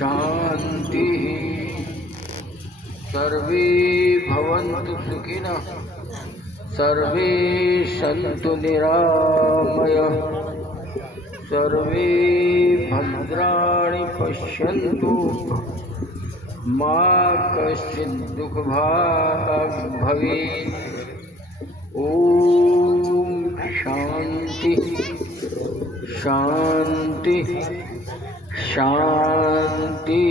शांति। सर्वे भवन्तु सुखिनः, सर्वे सन्तु निरामयाः, सर्वे भद्राणि पश्यन्तु, मा कश्चित् दुःखभाग् भवेत्। ओम शांति शांति शांति।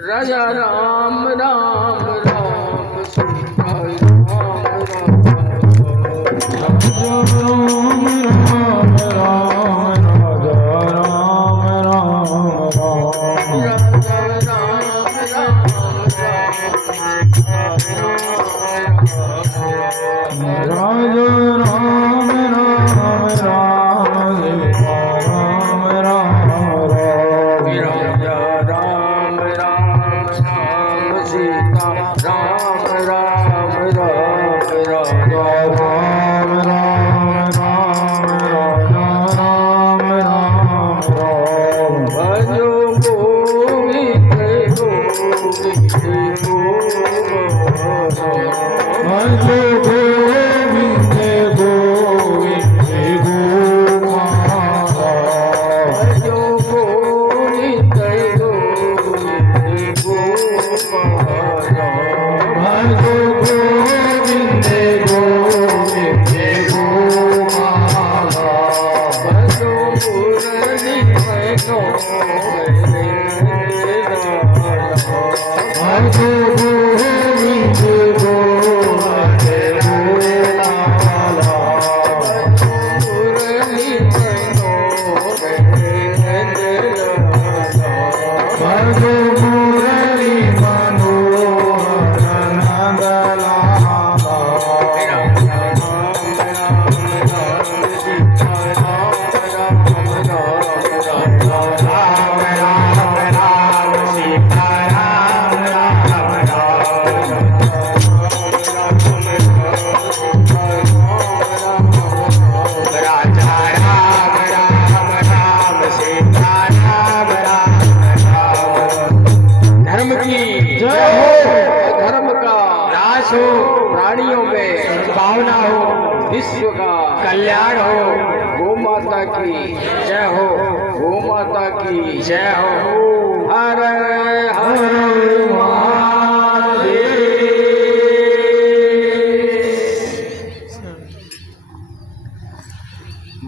राजा राम राम राम सीता राम राम, राजा राम राम राम, राजा राम राम राम, राजा राम राम राम, राजा राम प्राणियों में सद्भावना हो, विश्व का कल्याण हो। गौ माता की जय हो, गौ माता की जय हो। हर हर महादेव।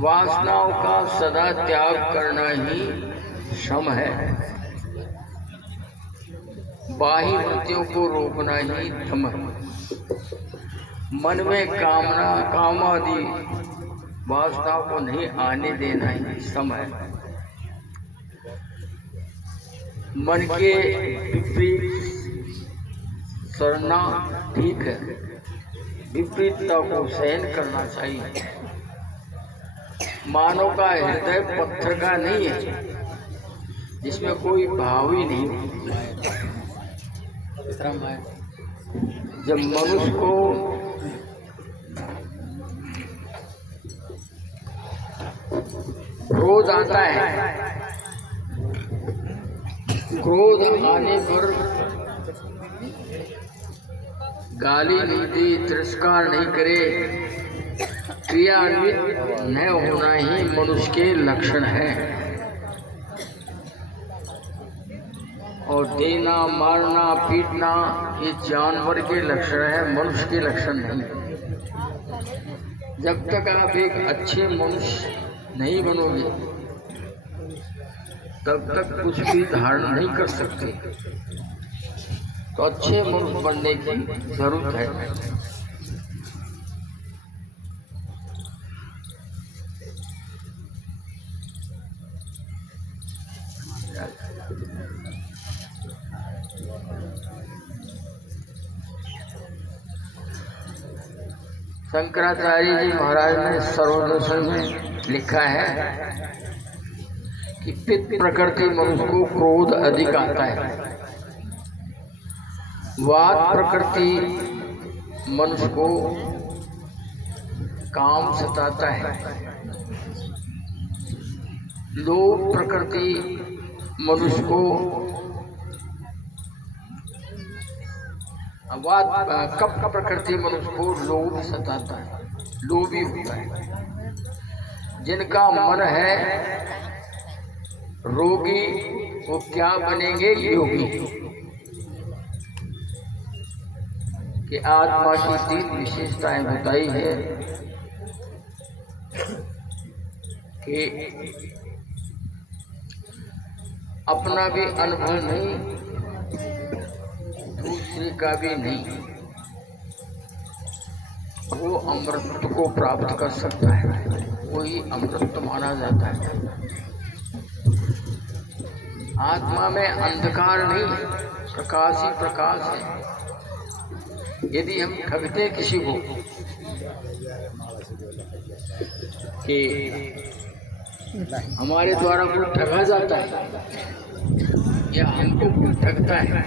वासनाओं का सदा त्याग करना ही श्रम है, बाह्य वृत्तियों को रोकना ही धर्म है। मन में कामना काम आदि वासनाओं को नहीं आने देना ही समय। मन के विपरीत करना ठीक है, विपरीतता को सहन करना चाहिए। मानव का हृदय पत्थर का नहीं है, जिसमें कोई भाव ही नहीं। जब मनुष्य को क्रोध आता है, क्रोध आने पर गाली नहीं दे, तिरस्कार नहीं करे, क्रियान्वित न होना ही मनुष्य के लक्षण है। और देना, मारना, पीटना ये जानवर के लक्षण है, मनुष्य के लक्षण नहीं। जब तक आप एक अच्छे मनुष्य नहीं बनोगे तब तक कुछ भी धारण नहीं कर सकते। तो अच्छे मनुष्य बनने की जरूरत है। शंकराचार्य जी महाराज ने सर्वदर्शन में लिखा है कि पित्त प्रकृति मनुष्य को क्रोध अधिक आता है, वात प्रकृति मनुष्य को काम सताता है, लोभ प्रकृति मनुष्य को कब का प्रकृति मनुष्य को लोभ सताता है, लोभी होता है। जिनका मन है रोगी वो क्या बनेंगे, योगी। कि आत्मा की 3 विशेषताएं बताई है कि अपना भी अनुभव नहीं, दूसरे का भी नहीं, वो अमृत को प्राप्त कर सकता है, वही अमृत माना जाता है। आत्मा में अंधकार नहीं, प्रकाश ही प्रकाश है। यदि हम ठगते किसी को कि हमारे द्वारा कोई ठगा जाता है या हमको कोई ठगता है,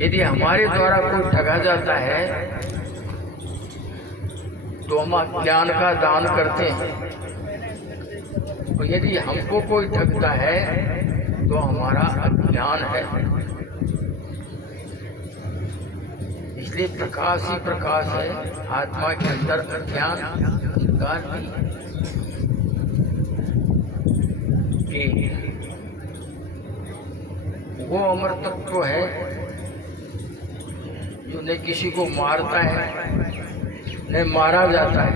यदि हमारे द्वारा कोई ठगा जाता है तो हम ज्ञान का दान करते हैं, और यदि हमको कोई ठगता है तो हमारा अज्ञान है। इसलिए प्रकाश ही प्रकाश है, आत्मा के अंदर अज्ञान अंधकार नहीं। वो अमर तत्व है जो न किसी को मारता है न मारा जाता है,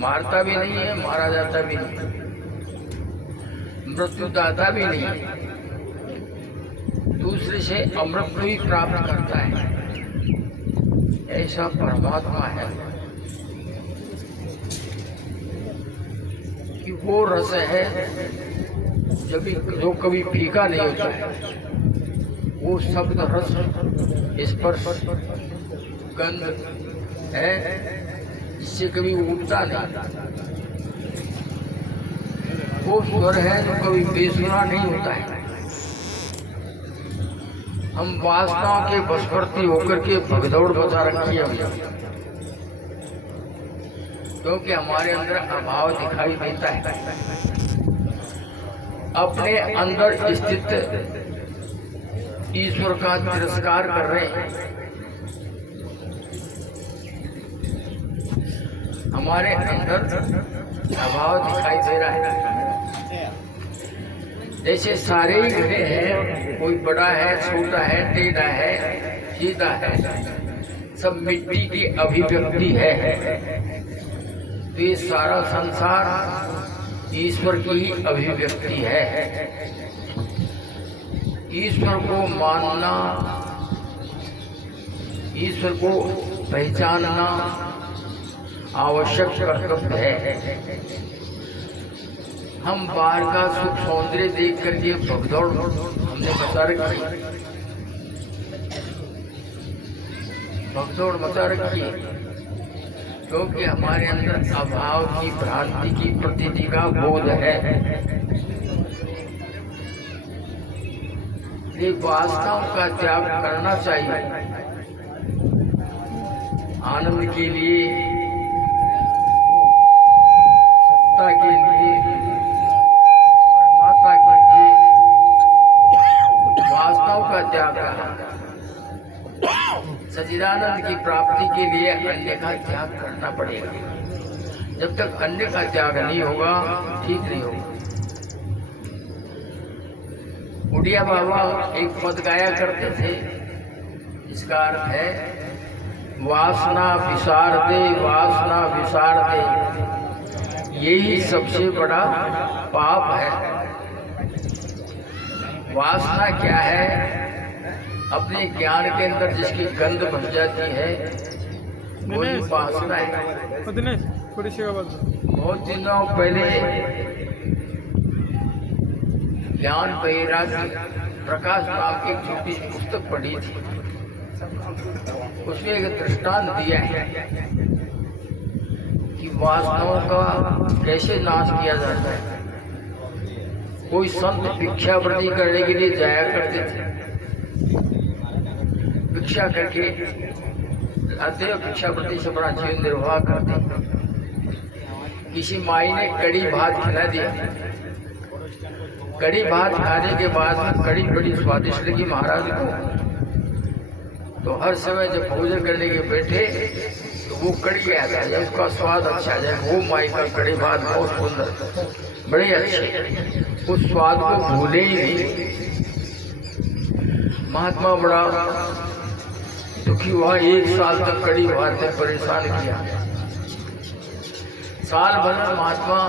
मारता भी नहीं है, मारा जाता भी नहीं, मृत्युदाता भी नहीं है, दूसरे से अमृत को ही प्राप्त करता है। ऐसा परमात्मा है कि वो रस है जो कभी फीका नहीं होता है। वो शब्द रस स्पर्श गंध है इससे कभी उठता नहीं। वो स्वर है जो कभी बेसुरा नहीं होता है। हम वासनाओं के वशवर्ती होकर के भगदौड़ मचा रखी है हमने, क्योंकि हमारे अंदर अभाव दिखाई देता है। अपने अंदर स्थित ईश्वर का तिरस्कार कर रहे हैं। हमारे अंदर अभाव दिखाई दे रहा है। जैसे सारे ही घड़े हैं, कोई बड़ा है, छोटा है, टेढ़ा है, सीधा है, सब मिट्टी की अभिव्यक्ति है। तो ये सारा संसार ईश्वर की ही अभिव्यक्ति है। ईश्वर को मानना, ईश्वर को पहचानना आवश्यक कर्तव्य है। हम बाहर का सुख सौंदर्य देख करके भगदौड़ हमने मचा रखी, भगदौड़ मचा रखी, क्योंकि हमारे अंदर अभाव की भ्रांति की प्रतीति का बोध है। ये वासनाओं का त्याग करना चाहिए आनंद के लिए, सत्ता के लिए, परमात्मा के लिए। वासनाओं का त्याग करना, सच्चिदानंद की प्राप्ति के लिए अन्य का त्याग करना पड़ेगा। जब तक अन्य का त्याग नहीं होगा ठीक नहीं होगा। उड़िया बाबा एक पद गाया करते थे, इसका अर्थ है वासना विसार दे, वासना विसार दे, यही सबसे बड़ा पाप है। वासना क्या है? अपने ज्ञान के अंदर जिसकी गंध बन जाती है वही वासना है। बहुत दिनों पहले ज्ञान वैराग्य प्रकाश नाम की एक छोटी पुस्तक पढ़ी थी। उसमें एक दृष्टांत दिया है कि वासनाओं का कैसे नाश किया जाता है। कोई संत भिक्षावृत्ति करने के लिए जाया करते थे, भिक्षा करके आते और भिक्षावृत्ति से अपना जीवन निर्वाह करते। किसी माई ने कड़ी भात खिला दिया। कड़ी भात खाने के बाद कड़ी बड़ी स्वादिष्ट लगी महाराज को, तो हर समय जब भोजन करने के बैठे तो वो कड़ी याद आ जाए, उसका स्वाद अच्छा आ जाए। वो माई का कड़ी भात बहुत सुंदर, बड़े अच्छे, उस स्वाद को भूले ही नहीं। महात्मा बड़ा दुखी हुआ, 1 साल तक कड़ी भात ने परेशान किया। साल भर में महात्मा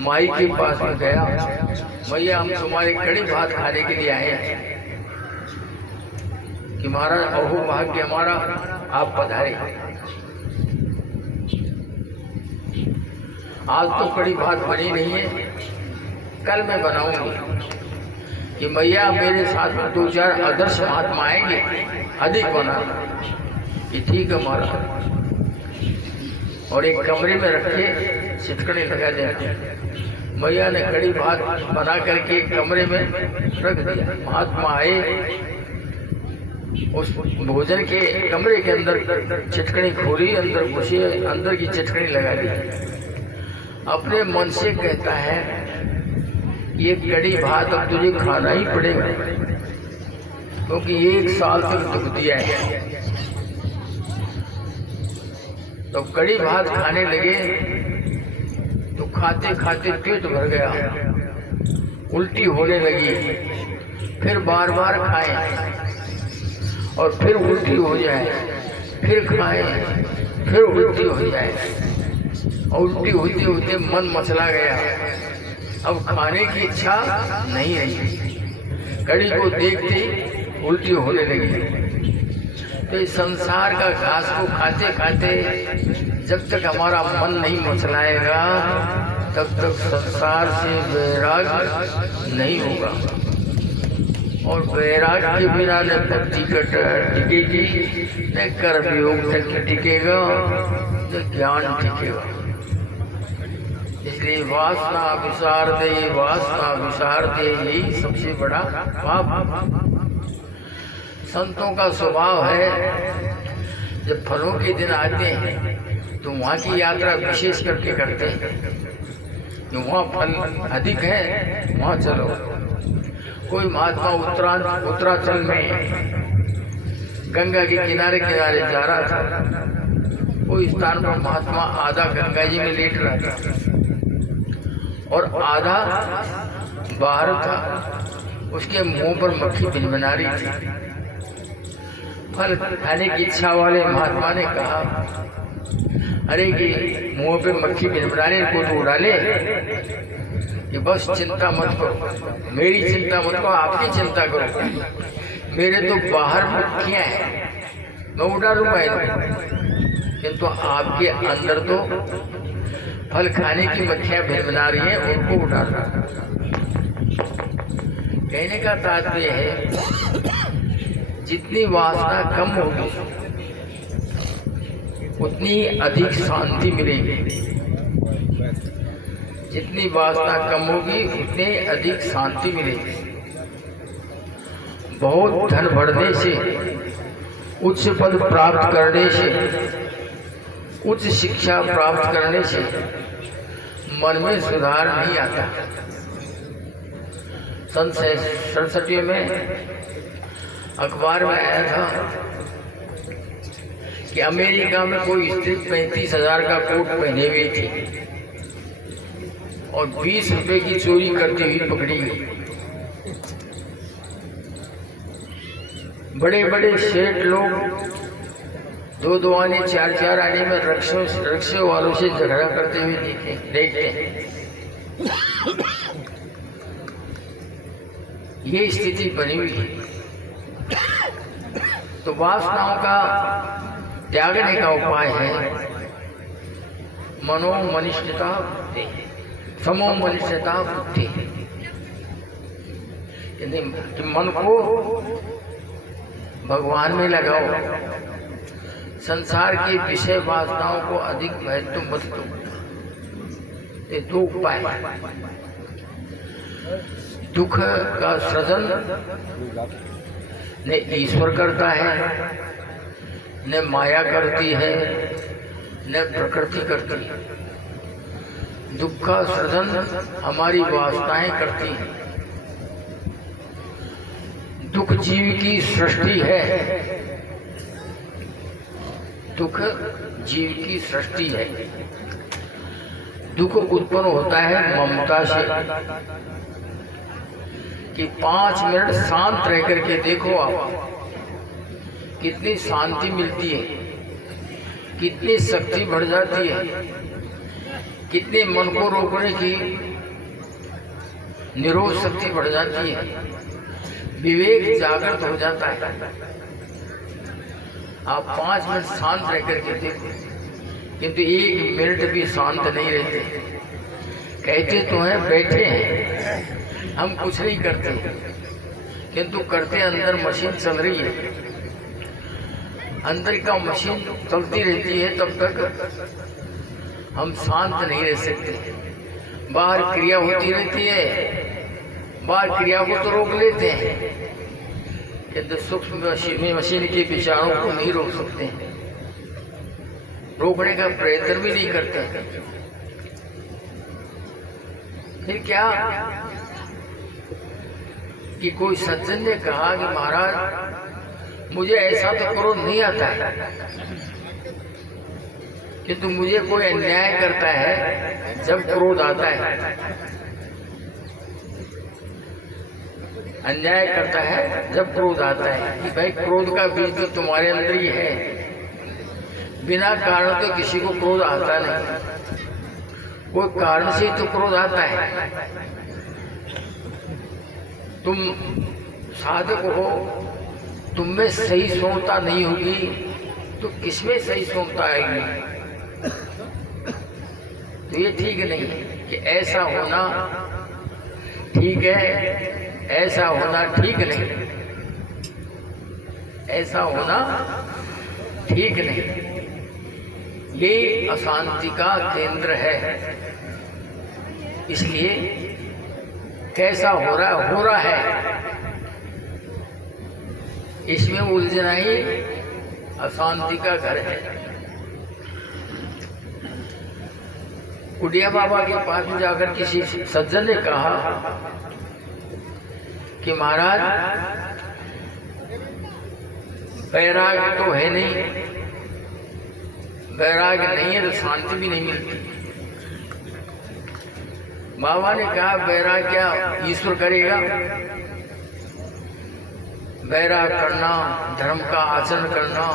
माई के पास में गया, भैया हम तुम्हारे कड़ी भात खाने के लिए आए हैं कि महाराज अहो भाग्य हमारा, आप पधारे। आज तो कड़ी भात बनी नहीं है, कल मैं बनाऊंगी कि भैया मेरे साथ में 2-4 आदर्श महात्मा आएंगे, अधिक बना कि ठीक है महाराज। और एक कमरे में रखे चिटकने लगा दिया। भैया ने कड़ी भात बना करके कमरे में रख दिया। महात्मा आए, उस भोजन के कमरे के अंदर चिटकनी खोली, अंदर घुसे, अंदर की चिटकनी लगा दी। अपने मन से कहता है ये कड़ी भात अब तुझे खाना ही पड़ेगा, क्योंकि 1 साल तक दुख दिया है। तो कड़ी भात खाने लगे तो खाते खाते पेट भर गया, उल्टी होने लगी, फिर बार बार खाएं और फिर उल्टी हो जाए, फिर खाएं, फिर उल्टी हो जाए, और उल्टी होते होते मन मचला गया, अब खाने की इच्छा नहीं रही। कड़ी को देखते उल्टी होने लगी। तो इस संसार का घास को खाते खाते जब तक हमारा मन नहीं मचलाएगा तब तक संसार से वैराग नहीं होगा, और वैराग के बिना न भक्ति टिकेगी, न कर्मयोग टिकेगा, न ज्ञान टिकेगा। इसलिए वासना विसार दे यही सबसे बड़ा पाप। संतों का स्वभाव है जब फलों के दिन आते हैं तो वहाँ की यात्रा विशेष करके करते हैं, कि वहाँ फल अधिक है, वहाँ चलो। कोई महात्मा उत्तरांचल में गंगा के किनारे किनारे जा रहा था, कोई स्थान पर महात्मा आधा गंगा जी में लेट रहा था और आधा बाहर था, उसके मुंह पर मक्खी भिनभिना रही थी। फल खाने की इच्छा वाले महात्मा ने कहा, अरे कि मुंह पे मक्खी भिनभिनाने को तो उड़ा ले, कि बस चिंता मत करो, मेरी चिंता मत करो, आपकी चिंता करो, मेरे तो बाहर मक्खियाँ हैं, मैं उड़ा लूँगा इनको, किंतु आपके अंदर तो फल खाने की मक्खियाँ भिनभिना रही हैं, उनको उड़ा लो। कहने का तात्पर्य है जितनी वासना कम होगी उतनी अधिक शांति मिलेगी, जितनी वासना कम होगी उतनी अधिक शांति मिलेगी। बहुत धन बढ़ने से, उच्च पद प्राप्त करने से, उच्च शिक्षा प्राप्त करने से मन में सुधार नहीं आता। सन 67 में अखबार में आया था कि अमेरिका में कोई स्त्री 35,000 का कोट पहने हुई थी और 20 रुपए की चोरी करती हुई पकड़ी गई। बड़े बड़े सेठ लोग 2-2 आने 4-4 आने में रिक्शे वालों से झगड़ा करते हुए देखते हैं। ये स्थिति बनी हुई है। तो वासनाओं का त्यागने का उपाय है मनोमनिष्ठता बुद्धि, समोमनिष्ठता बुद्धि। यदि मन को भगवान में लगाओ, संसार की विषय वासनाओं को अधिक महत्व मत दो। ये 2 उपाय, दुख का सृजन न ईश्वर करता है, न माया करती है, न प्रकृति करती है। दुख का सृजन हमारी वासनाएं करती हैं। दुख जीव की सृष्टि है, दुख जीव की सृष्टि है। दुख उत्पन्न होता है ममता से कि 5 मिनट शांत रह करके देखो आप, कितनी शांति मिलती है, कितनी शक्ति बढ़ जाती है, कितने मन को रोकने की निरोध शक्ति बढ़ जाती है, विवेक जागृत हो जाता है। आप 5 मिनट शांत रह करके देखो, किंतु 1 मिनट भी शांत नहीं रहते। कहते तो हैं बैठे हैं, हम कुछ नहीं करते, किंतु करते अंदर मशीन चल रही है। अंदर का मशीन चलती रहती है, तब तक हम शांत नहीं रह सकते। बाहर क्रिया होती रहती है, बाहर क्रिया को तो रोक लेते हैं, किंतु सूक्ष्म मशीन के विचारों को नहीं रोक सकते, रोकने का प्रयत्न भी नहीं करते। फिर क्या कि कोई सज्जन ने कहा कि महाराज मुझे ऐसा तो क्रोध नहीं आता है, किंतु मुझे कोई अन्याय करता है जब क्रोध आता है। अन्याय करता है जब क्रोध आता है कि भाई क्रोध का बीज तो तुम्हारे अंदर ही है। बिना कारण तो किसी को क्रोध आता नहीं, कोई कारण से तो क्रोध आता है। तुम साधक हो, तुम में सही सोचता नहीं होगी तो किसमें सही सोचता आएगी? तो ये ठीक नहीं है कि ऐसा होना ठीक है, ऐसा होना ठीक नहीं, ऐसा होना ठीक नहीं। ये अशांति का केंद्र है। इसलिए कैसा हो रहा है, इसमें उलझना ही अशांति का घर है। कुटिया बाबा के पास जाकर किसी सज्जन ने कहा कि महाराज वैराग्य तो है नहीं, वैराग्य नहीं है तो शांति भी नहीं मिलती। बाबा ने कहा वैराग्य क्या ईश्वर करेगा? वैराग करना, धर्म का आचरण करना,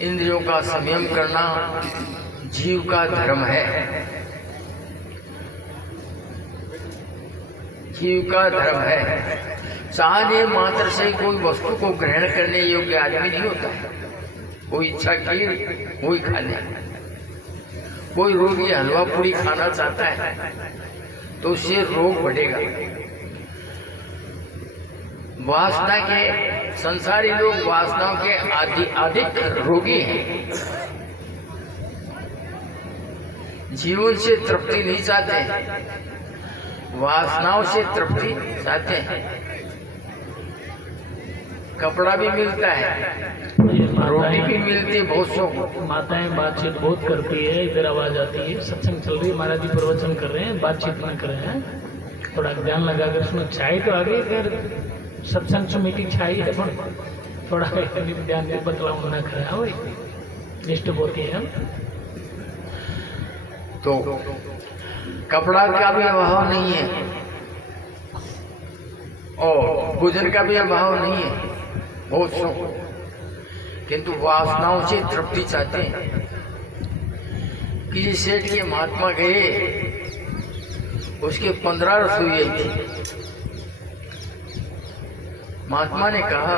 इंद्रियों का संयम करना जीव का धर्म है, जीव का धर्म है। चाहने मात्र से कोई वस्तु को ग्रहण करने योग्य आदमी नहीं होता है। कोई इच्छा की कोई खा ले, कोई रोगी हलवा पूरी खाना चाहता है तो उससे रोग बढ़ेगा। वासना के संसारी लोग वासनाओं के अधिक रोगी हैं। जीवन से तृप्ति नहीं चाहते, वासनाओं से तृप्ति चाहते हैं। कपड़ा भी मिलता है, रोटी भी मिलती है, बहुत सौ माताएं बातचीत बहुत करती है। इधर आवाज आती है, सत्संग चल रही है, महाराज जी प्रवचन कर रहे हैं, बातचीत नहीं कर रहे हैं। थोड़ा ध्यान लगा कर सुनो। चाय तो आ गई, फिर सत्संग समिति छाई है, पर थोड़ा ध्यान दे, बदलाव ना करें। वही डिस्टर्ब होती है। तो कपड़ा का भी अभाव नहीं है और भोजन का भी अभाव नहीं है, बहुत सौ, किंतु वासनाओं से तृप्ति चाहते हैं। किसी सेठ के महात्मा गए, उसके 15 रसोई थी। महात्मा ने कहा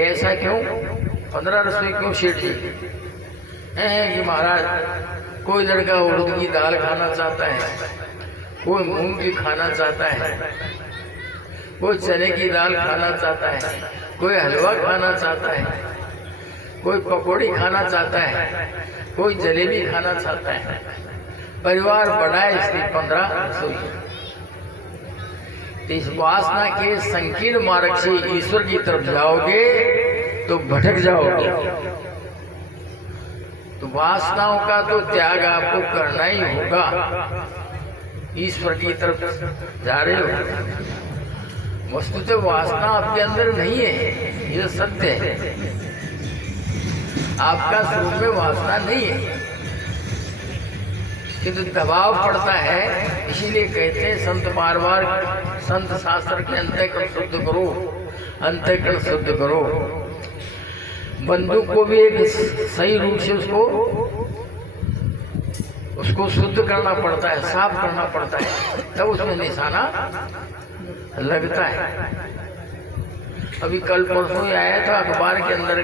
ऐसा क्यों, 15 रसोई क्यों सेठ जी? कि महाराज कोई लड़का उड़द की दाल खाना चाहता है, कोई मूंग की खाना चाहता है, कोई चने की दाल खाना चाहता है, कोई हलवा खाना चाहता है, कोई पकौड़ी खाना चाहता है, कोई जलेबी खाना चाहता है। परिवार बड़ा है, इसलिए 15 रसोई। इस वासना के संकीर्ण मार्ग से ईश्वर की तरफ जाओगे तो भटक जाओगे। तो वासनाओं का तो त्याग आपको करना ही होगा। ईश्वर की तरफ जा रहे हो, वस्तुतः वासना आपके अंदर नहीं है, ये सत्य है। आपका स्वरूप में वासना नहीं है, किंतु दबाव पड़ता है। इसीलिए कहते हैं संत बार बार, संत शास्त्र के अंतःकरण शुद्ध करो, अंतःकरण शुद्ध करो। बंदूक को भी एक सही रूप से उसको शुद्ध करना पड़ता है, साफ करना पड़ता है, तब उसमें निशाना लगता है। अभी कल परसों ही आया था अखबार के अंदर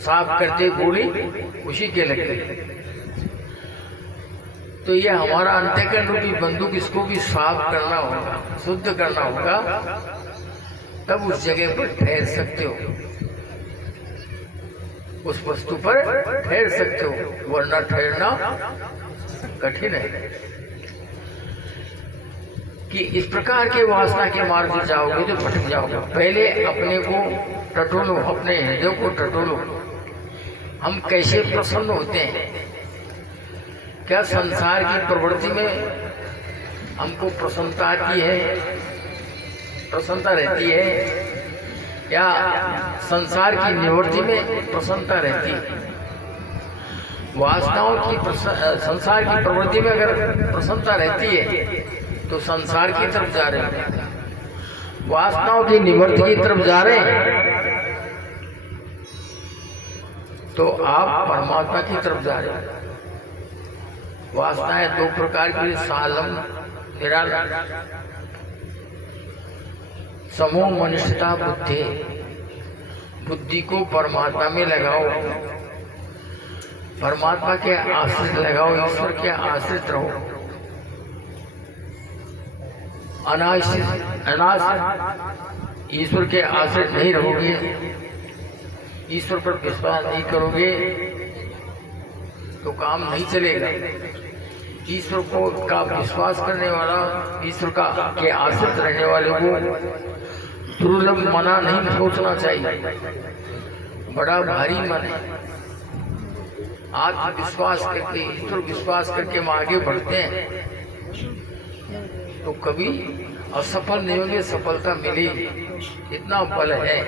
साफ करते गोली उसी के लगे। तो ये हमारा अंतःकरण रूपी बंदूक, इसको भी साफ करना होगा, शुद्ध करना होगा, तब उस जगह पर ठहर सकते हो, उस वस्तु पर ठहर सकते हो, वरना ठहरना कठिन है। कि इस प्रकार के वासना के मार्ग से जाओगे तो भटक जाओगे। पहले अपने को टटोलो, अपने हृदय को टटोलो। हम कैसे प्रसन्न होते हैं? क्या संसार की प्रवृत्ति में हमको प्रसन्नता आती है, प्रसन्नता रहती है, या संसार की निवृत्ति में प्रसन्नता रहती है? वासनाओं की संसार की प्रवृत्ति में अगर प्रसन्नता रहती है तो संसार की तरफ जा रहे हैं, वासनाओं की निवृत्ति की तरफ जा रहे हैं तो आप परमात्मा की तरफ जा रहे हैं। वासनाएं दो प्रकार की, सालम निरालम। समूह मनुष्यता बुद्धि, बुद्धि को परमात्मा में लगाओ, परमात्मा के आश्रित लगाओ, ईश्वर के आश्रित रहो। अनाश्रित ईश्वर के आश्रित नहीं रहोगे, ईश्वर पर विश्वास नहीं करोगे तो काम नहीं चलेगा। ईश्वर को का विश्वास करने वाला, ईश्वर का के आश्रित रहने वाले को दुर्लभ मना नहीं सोचना चाहिए, बड़ा भारी मन है। आत्मविश्वास करके, ईश्वर विश्वास करके हम आगे बढ़ते हैं तो कभी असफल नहीं होंगे, सफलता मिलेगी। इतना बल है,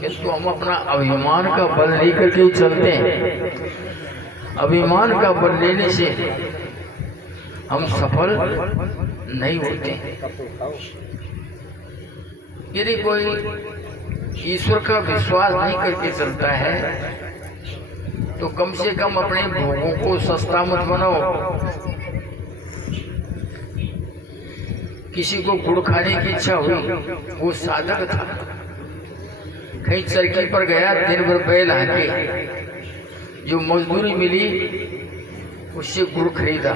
किंतु हम अपना अभिमान का बल लेकर के चलते हैं। अभिमान का बल लेने से हम सफल नहीं होते। यदि कोई ईश्वर का विश्वास नहीं करके चलता है तो कम से कम अपने भोगों को सस्ता मत बनाओ। किसी को गुड़ खाने की इच्छा हुई, वो साधक था, कहीं चरखी पर गया, दिन भर बैल हाके, जो मजदूरी मिली उससे गुड़ खरीदा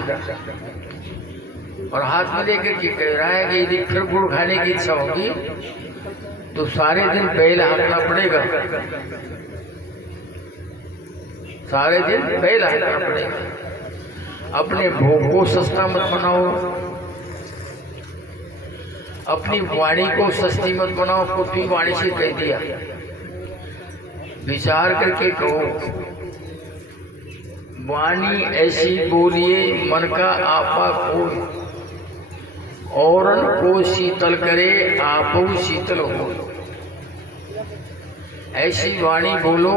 और हाथ में लेकर के कह रहा है कि यदि फिर गुड़ खाने की इच्छा होगी तो सारे दिन बैल हाकना पड़ेगा, सारे दिन बैल हाकना पड़ेगा। अपने भोग को सस्ता मत बनाओ, अपनी वाणी को सस्ती मत बनाओ। पृथ्वी वाणी से कह दिया, विचार करके कहो। वाणी ऐसी बोलिए मन का आपा कोई, औरन को शीतल करे आपो शीतल हो। ऐसी वाणी बोलो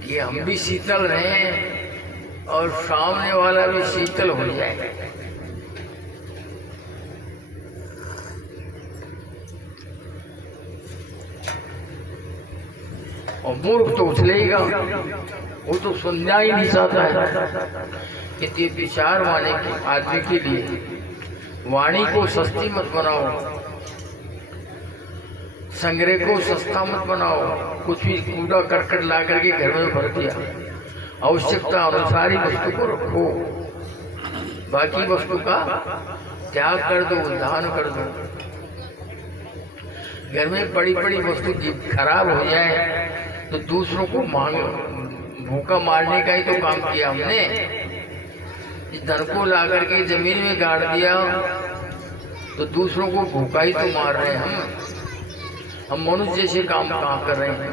कि हम भी शीतल रहें और सामने वाला भी शीतल हो जाए। और मूर्ख तो उछलेगा, वो तो सुनना ही नहीं चाहता है। कि विचार वाणी के आदमी के लिए वाणी को सस्ती मत बनाओ, संग्रह को सस्ता मत बनाओ। कुछ भी कूड़ा करकट ला करके घर में भर दिया, आवश्यकता अनुसार ही वस्तु को रखो, बाकी वस्तु का त्याग कर दो, दान कर दो। घर में बड़ी बड़ी वस्तु खराब हो जाए तो दूसरों को मांग, भूखा मारने का ही तो काम किया हमने। इस धन को ला करके जमीन में गाड़ दिया तो दूसरों को भूखा ही तो मार रहे हैं हम। हम मनुष्य जैसे काम कहाँ कर रहे हैं?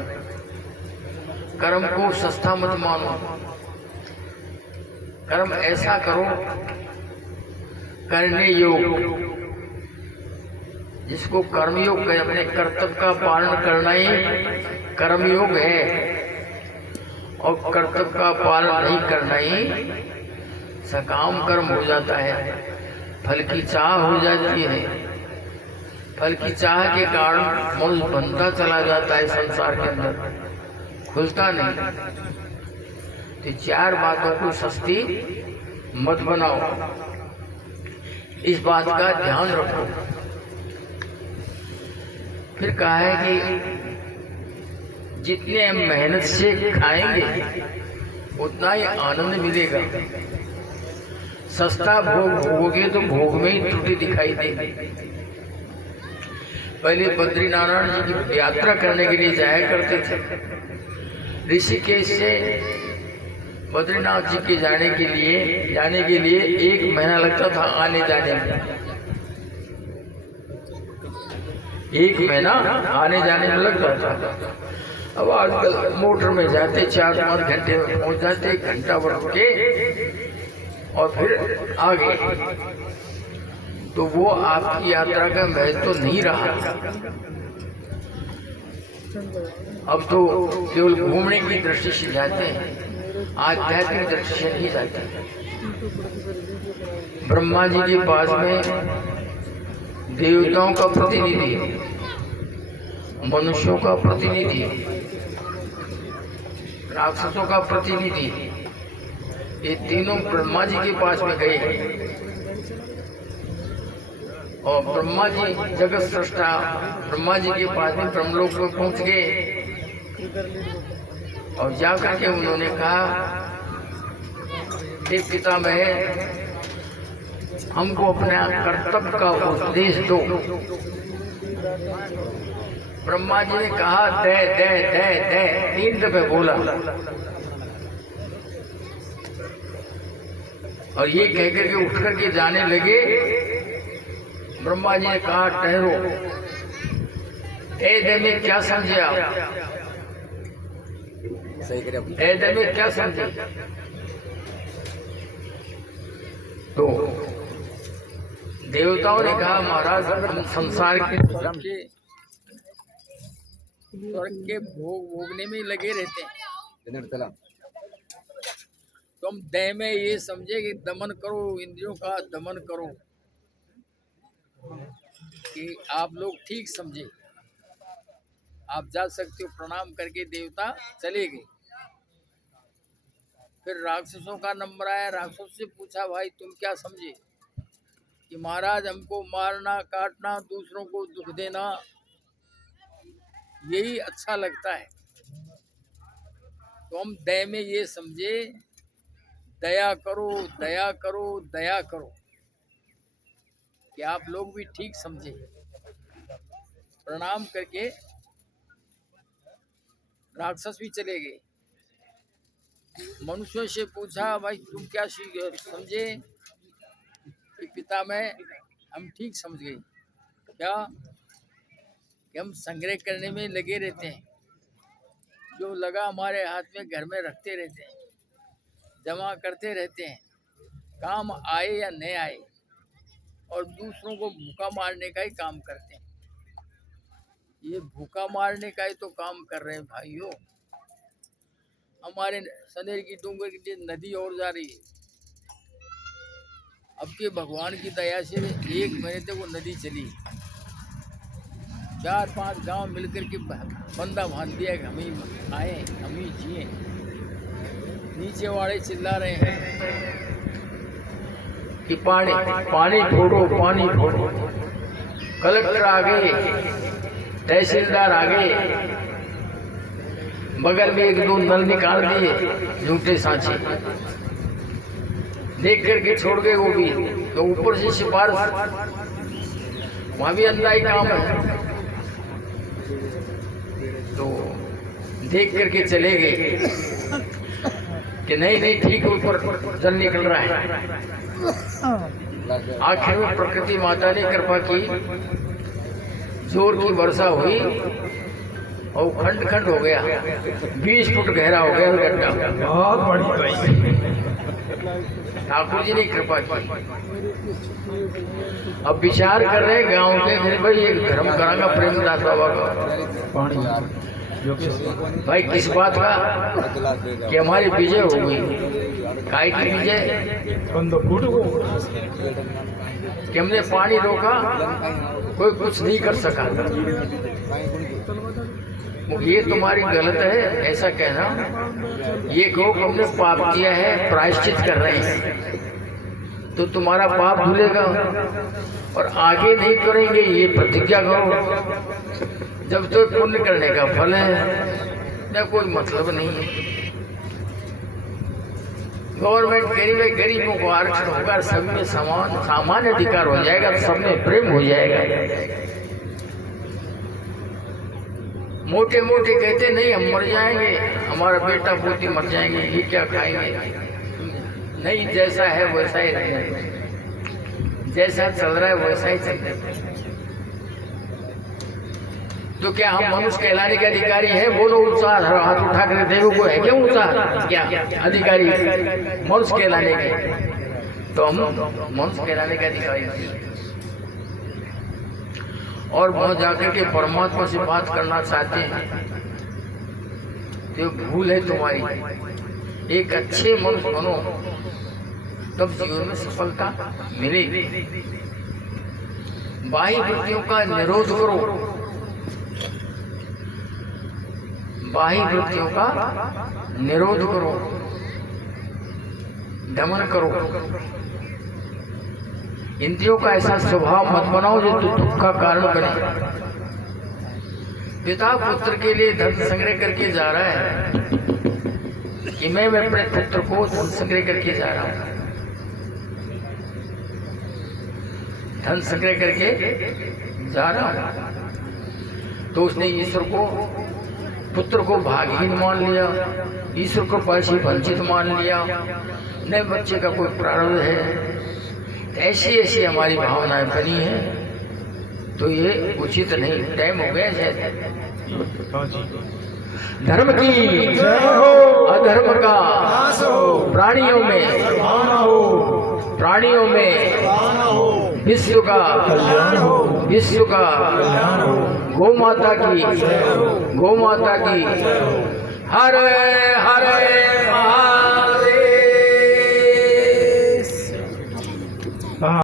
कर्म को सस्ता मत मानो। कर्म ऐसा करो करने योग, जिसको कर्मयोग है। अपने कर्तव्य का पालन करना ही कर्मयोग है, और कर्तव्य का पालन नहीं करना ही सकाम कर्म हो जाता है। फल की चाह हो जाती है। फल की चाह के कारण मनुष्य बनता चला जाता है संसार के अंदर, खुलता नहीं। तो चार बातों को सस्ती मत बनाओ, इस बात का ध्यान रखो। फिर कहा है कि जितने हम मेहनत से खाएंगे उतना ही आनंद मिलेगा। सस्ता भोग भोगोगे तो भोग में ही त्रुटि दिखाई देगी। पहले बद्रीनारायण जी की यात्रा करने के लिए जाया करते थे। ऋषिकेश से बद्रीनाथ जी के जाने के लिए 1 महीना लगता था आने जाने में। 1 महीना आने जाने में लगता था। अब आजकल मोटर में जाते 4-5 घंटे में पहुंच जाते, 1 घंटा बढ़ के और फिर आगे। तो वो आपकी यात्रा का महत्व तो नहीं रहा। अब तो केवल घूमने की दृष्टि से जाते हैं, आध्यात्मिक दृष्टि से नहीं जाते। ब्रह्मा जी के पास में देवताओं का प्रतिनिधि, मनुष्यों का प्रतिनिधि, राक्षसों का प्रतिनिधि, ये तीनों ब्रह्मा जी के पास में गए। और ब्रह्मा जी जगत सृष्टा ब्रह्मा जी के पास में ब्रह्मलोक में पहुंच गए। और जाकर के उन्होंने कहा, हे पितामह, हमको अपना कर्तव्य का उपदेश दो। ब्रह्मा जी ने कहा, दे दे दे दे, 3 दफे बोला। और ये कहकर के उठ करके जाने लगे। ब्रह्मा जी ने कहा, ठहरो, ए में क्या समझे आप? ए में क्या समझे? तो देवताओं ने कहा, महाराज हम संसार के स्वर्ग के भोग भोगने में लगे रहते हैं। तुम दय में ये समझे कि दमन करो, इंद्रियों का दमन करो, कि आप लोग ठीक समझे। आप जा सकते हो। प्रणाम करके देवता चले गए। फिर राक्षसों का नंबर आया। राक्षसों से पूछा, भाई तुम क्या समझे? कि महाराज हमको मारना काटना, दूसरों को दुख देना, यही अच्छा लगता है। तो हम दया में ये समझे, दया करो दया करो दया करो, कि आप लोग भी ठीक समझे। प्रणाम करके राक्षस भी चले गए। मनुष्यों से पूछा, भाई तुम क्या समझे? कि पितामह हम ठीक समझ गए। क्या? कि हम संग्रह करने में लगे रहते हैं। जो लगा हमारे हाथ में घर में रखते रहते हैं, जमा करते रहते हैं, काम आए या नहीं आए। और दूसरों को भूखा मारने का ही काम करते हैं। ये भूखा मारने का ही तो काम कर रहे हैं भाइयों। हमारे सनेर की डूंगर की नदी और जा रही है। अब के भगवान की दया से 1 महीने तक वो नदी चली। 4-5 गांव मिलकर के बंदा बांध दिया कि हम ही आए, हम ही जिए। नीचे वाले चिल्ला रहे हैं कि पानी पानी छोड़ो, पानी छोड़ो। कलेक्टर आ गए, तहसीलदार आ गए, बगल में 1-2 नल निकाल दिए, झूठे सांचे देख करके छोड़ गए वो भी। तो ऊपर से सिफारिश, वहां भी अंधा ही काम है। तो देख करके चले गए कि नहीं ठीक, ऊपर जल निकल रहा है। आखिर में प्रकृति माता ने कृपा की, जोर की वर्षा हुई और खंड खंड हो गया, 20 फुट गहरा हो गया गड्ढा। बहुत बड़ी। ठाकुर जी ने कृपा की। अब विचार कर रहे गांव के, फिर भाई एक धर्म करांगा प्रेमदास बाबा का। भाई किस बात का कि हमारी विजय हो गई। काय की विजय? कि हमने पानी रोका, कोई कुछ नहीं कर सका। ये तुम्हारी गलत है ऐसा कहना। ये कहो कि हमने पाप किया है, प्रायश्चित कर रहे हैं, तो तुम्हारा पाप धुलेगा और आगे नहीं करेंगे, ये प्रतिज्ञा करो। जब तो पुण्य करने का फल है, न कोई मतलब नहीं है। गवर्नमेंट कह रही है गरीबों को आरक्षण होगा, सब में सामान्य अधिकार हो जाएगा, सब में प्रेम हो जाएगा। मोटे मोटे कहते नहीं हम मर जाएंगे, हमारा बेटा पोती मर जाएंगे, ये क्या खाएंगे? नहीं, जैसा है वैसा ही रहेगा, जैसा चल रहा है वैसा ही चल रहा है। तो क्या हम मनुष्य कहलाने के अधिकारी है? बोलो ऊंचा हाथ उठा कर देखो, को है क्या ऊंचा क्या अधिकारी मनुष्य कहलाने के? तो हम मनुष्य कहलाने के अधिकारी। और वहां जाकर के परमात्मा से बात करना चाहते हैं तो भूल है तुम्हारी। एक अच्छे मनुष्य बनो, तब जीवन में सफलता मिलेगी। बाह्य वृत्तियों का निरोध करो, बाह्य वृत्तियों का निरोध करो, दमन करो। इंद्रियों का ऐसा स्वभाव मत बनाओ जो दुख का कारण बने। पिता पुत्र के लिए धन संग्रह करके जा रहा है कि मैं अपने पुत्र को धन संग्रह करके जा रहा हूं, धन संग्रह करके जा रहा हूं। तो उसने ईश्वर को, पुत्र को भागहीन मान लिया, ईश्वर को पैसे वंचित मान लिया। नए बच्चे का कोई प्रारंभ है, ऐसी ऐसी हमारी भावनाएं बनी हैं, तो ये उचित नहीं। टाइम हो गया शायद। धर्म की अधर्म का प्राणियों में विश्व का गौ माता की हरे हरे